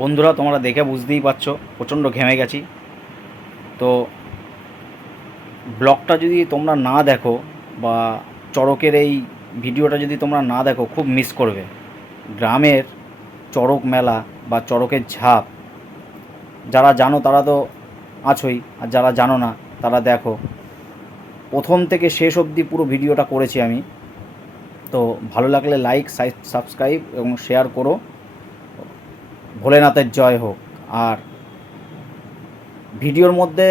বন্ধুরা, তোমরা দেখে বুঝতেই পারছো প্রচণ্ড ঘেমে গেছি। তো ব্লগটা যদি তোমরা না দেখো বা চড়কের এই ভিডিওটা যদি তোমরা না দেখো, খুব মিস করবে গ্রামের চড়ক মেলা বা চড়কের ঝাঁপ। যারা জানো তারা তো আছোই, আর যারা জানো না তারা দেখো। প্রথম থেকে শেষ অবধি পুরো ভিডিওটা করেছি আমি। তো ভালো লাগলে লাইক, সাবস্ক্রাইব এবং শেয়ার করো। ভোলেনাথের জয় হোক। আর ভিডিওর মধ্যে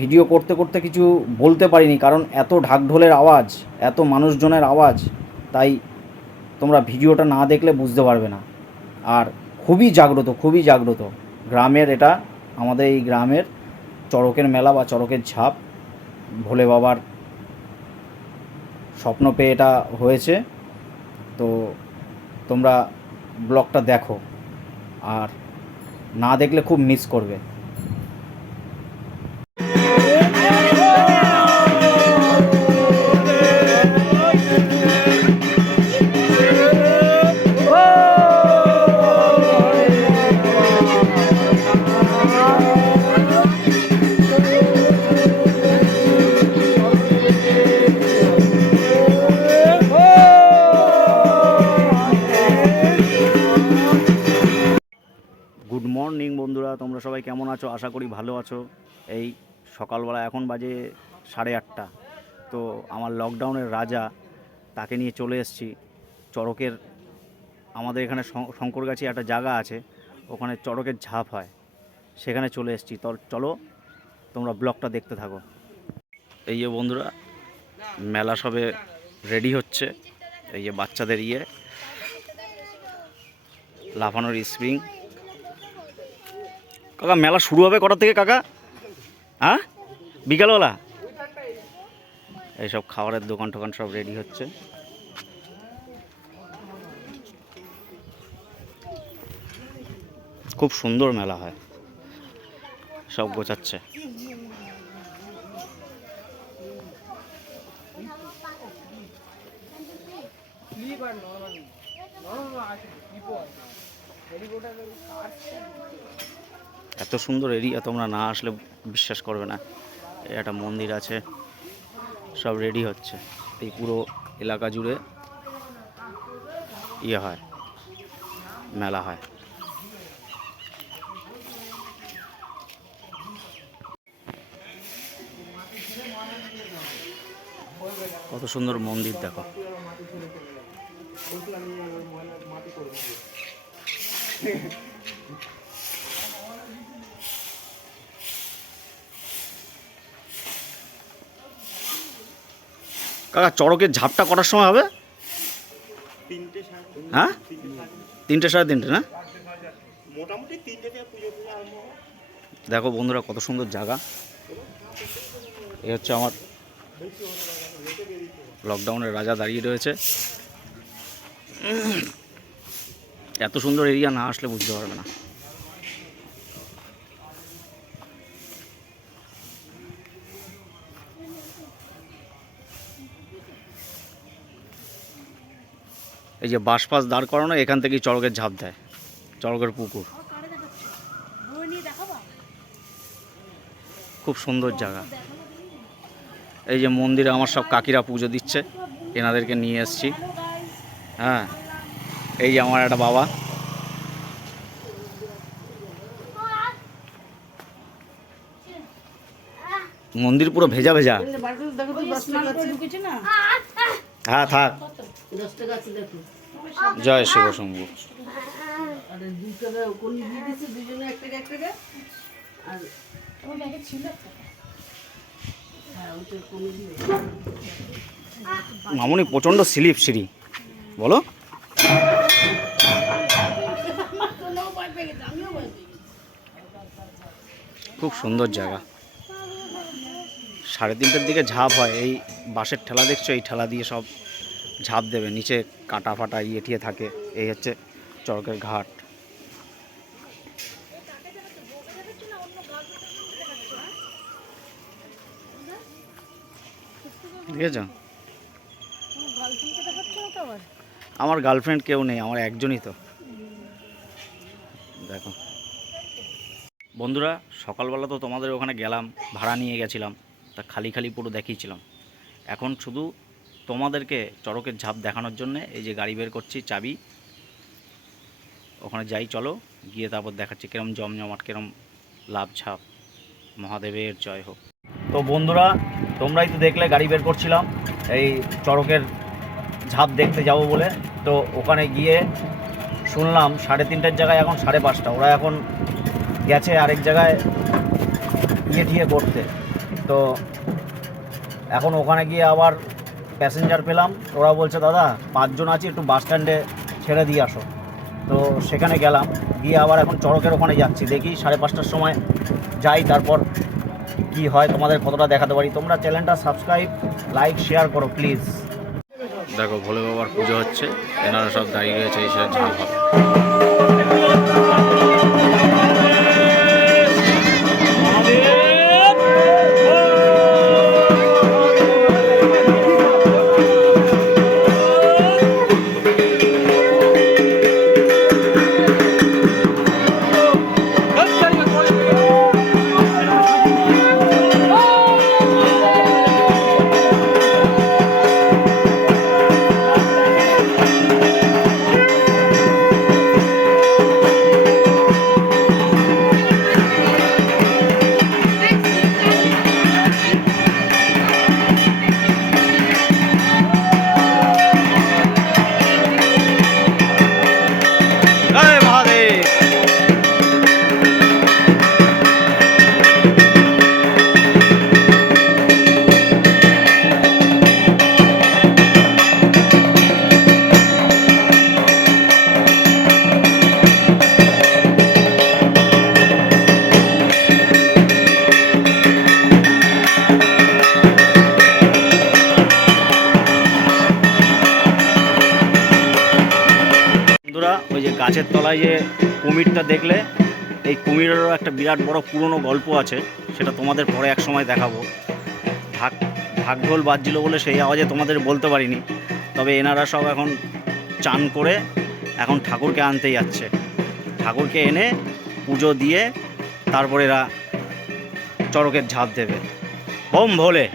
ভিডিও করতে করতে কিছু বলতে পারিনি, কারণ এত ঢাকঢোলের আওয়াজ, এত মানুষজনের আওয়াজ, তাই তোমরা ভিডিওটা না দেখলে বুঝতে পারবে না। আর খুবই জাগ্রত, খুবই জাগ্রত গ্রামের এটা, আমাদের এই গ্রামের চড়কের মেলা বা চড়কের ঝাঁপ। ভোলে বাবার স্বপ্ন পেয়ে এটা হয়েছে। তো তোমরা ব্লগটা দেখো, আর না দেখলে খুব মিস করবে। গুড মর্নিং বন্ধুরা, তোমরা সবাই কেমন আছো? আশা করি ভালো আছো। এই সকালবেলা এখন বাজে 8:30। তো আমার লকডাউনের রাজা, তাকে নিয়ে চলে এসেছি চড়কের। আমাদের এখানে শঙ্করগাছি একটা জায়গা আছে, ওখানে চড়কের ঝাঁপ হয়, সেখানে চলে এসেছি। তো চলো তোমরা ব্লগটা দেখতে থাকো। এই যে বন্ধুরা, মেলা সবে রেডি হচ্ছে। এই যে বাচ্চাদের লাফানোর স্প্রিং। কাকা, মেলা শুরু হবে কটা থেকে কাকা? হ্যাঁ, বিকালবেলা। এইসব খাবারের দোকান টোকান সব রেডি হচ্ছে। খুব সুন্দর মেলা হয়, সব গোছাচ্ছে। এত সুন্দর এরিয়া, তোমরা না আসলে বিশ্বাস করবে না। একটা মন্দির আছে, সব রেডি হচ্ছে। এই পুরো এলাকা জুড়ে হয়, মেলা হয়। কত সুন্দর মন্দির দেখো। কাকা, চড়কের ঝাপটা কটার সময় হবে? হ্যাঁ, 3টে, 3:30 না? মোটামুটি 3টে থেকে পুজো আরম্ভ হবে। দেখো বন্ধুরা, কত সুন্দর জায়গা। এই হচ্ছে আমার লকডাউনের রাজা দাঁড়িয়ে রয়েছে। এত সুন্দর এরিয়া না আসলে বুঝতে পারবে না। এই যে বাস পাস দাঁড় করানো, এখান থেকেই চড়কের ঝাঁপ দেয়, চড়কের পুকুর। খুব সুন্দর জায়গা। এই যে মন্দিরে আমার সব কাকিরা পুজো দিচ্ছে, এনাদেরকে নিয়ে এসেছি। হ্যাঁ, এই যে আমার একটা বাবা। মন্দির পুরো ভেজা ভেজা। হ্যাঁ, থাক। জয় শিব শম্ভু। মামুনি, প্রচণ্ড স্লিপ সিঁড়ি, বলো। খুব সুন্দর জায়গা। 3:30টার দিকে ঝাঁপ হয়। এই বাঁশের ঠেলা দেখছো, এই ঠেলা দিয়ে সব ঝাঁপ দেবে, নিচে কাটা ফাটা টিয়ে থাকে। এই হচ্ছে চড়কের ঘাট। দেখেছ? আমার গার্লফ্রেন্ড কেউ নেই, আমার একজনই তো। দেখো বন্ধুরা, সকালবেলা তো তোমাদের ওখানে গেলাম, ভাড়া নিয়ে গেছিলাম, তা খালি খালি পুরো দেখিয়েছিলাম। এখন শুধু তোমাদেরকে চড়কের ঝাঁপ দেখানোর জন্যে এই যে গাড়ি বের করছি, চাবি, ওখানে যাই, চলো গিয়ে তারপর দেখাচ্ছি কিরম জমজমাট, কিরম লাভ ঝাঁপ। মহাদেবের জয় হোক। তো বন্ধুরা, তোমরাই তো দেখলে গাড়ি বের করছিলাম এই চড়কের ঝাঁপ দেখতে যাব বলে। তো ওখানে গিয়ে শুনলাম 3:30টার জায়গায় এখন 5:30। ওরা এখন গেছে আরেক জায়গায় ঠিয়ে করতে। তো এখন ওখানে গিয়ে আবার প্যাসেঞ্জার পেলাম। ওরা বলছে দাদা 5 জন আছি, একটু বাস স্ট্যান্ডে ছেড়ে দিয়ে আসো। তো সেখানে গেলাম, গিয়ে আবার এখন চড়কের ওখানে যাচ্ছি। দেখি 5:30টার সময় যাই, তারপর কি হয় তোমাদের কতটা দেখাতে পারি। তোমরা চ্যানেলটা সাবস্ক্রাইব, লাইক, শেয়ার করো প্লিজ। দেখো ভোলে বাবার পুজো হচ্ছে, এনারা সব দাঁড়িয়ে রয়েছে, এই সব ঝাল হবে। ওই যে গাছের তলায় যে কুমিরটা দেখলে, এই কুমিরেরও একটা বিরাট বড় পুরনো গল্প আছে, সেটা তোমাদের পরে এক সময় দেখাবো। ঢাক ঢোল বাজছিল বলে সেই আওয়াজে তোমাদের বলতে পারিনি। তবে এনারা সব এখন চান করে এখন ঠাকুরকে আনতে যাচ্ছে। ঠাকুরকে এনে পুজো দিয়ে তারপরে এরা চড়কের ঝাঁপ দেবে। বোম ভোলে।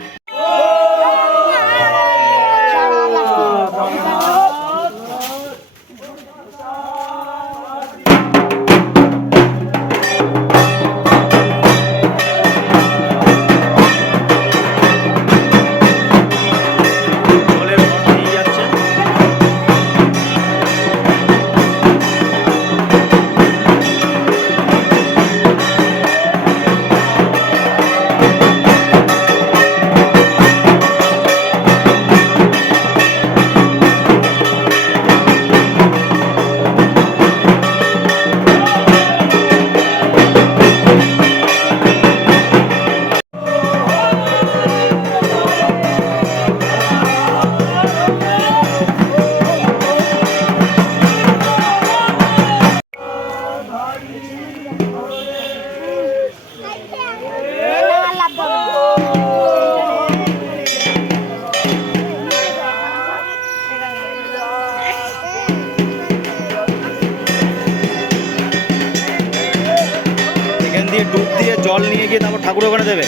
ডুব দিয়ে জল নিয়ে গিয়ে তারপর ঠাকুর ওখানে দেবে।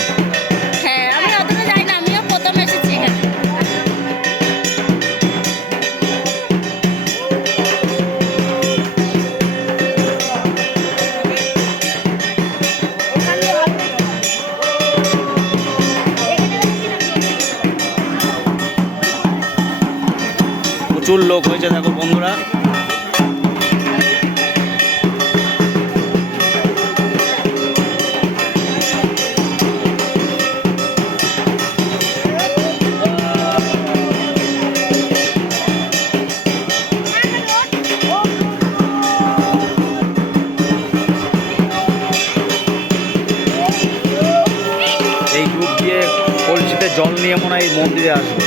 হ্যাঁ, আমি অতটা জানি না, আমিও প্রথম এসেছি এখানে। প্রচুর লোক হয়েছে দেখো বন্ধুরা। এই ডুব দিয়ে কলসিতে জল নিয়ে মনে হয় এই মন্দিরে আসবে।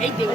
এই দেবো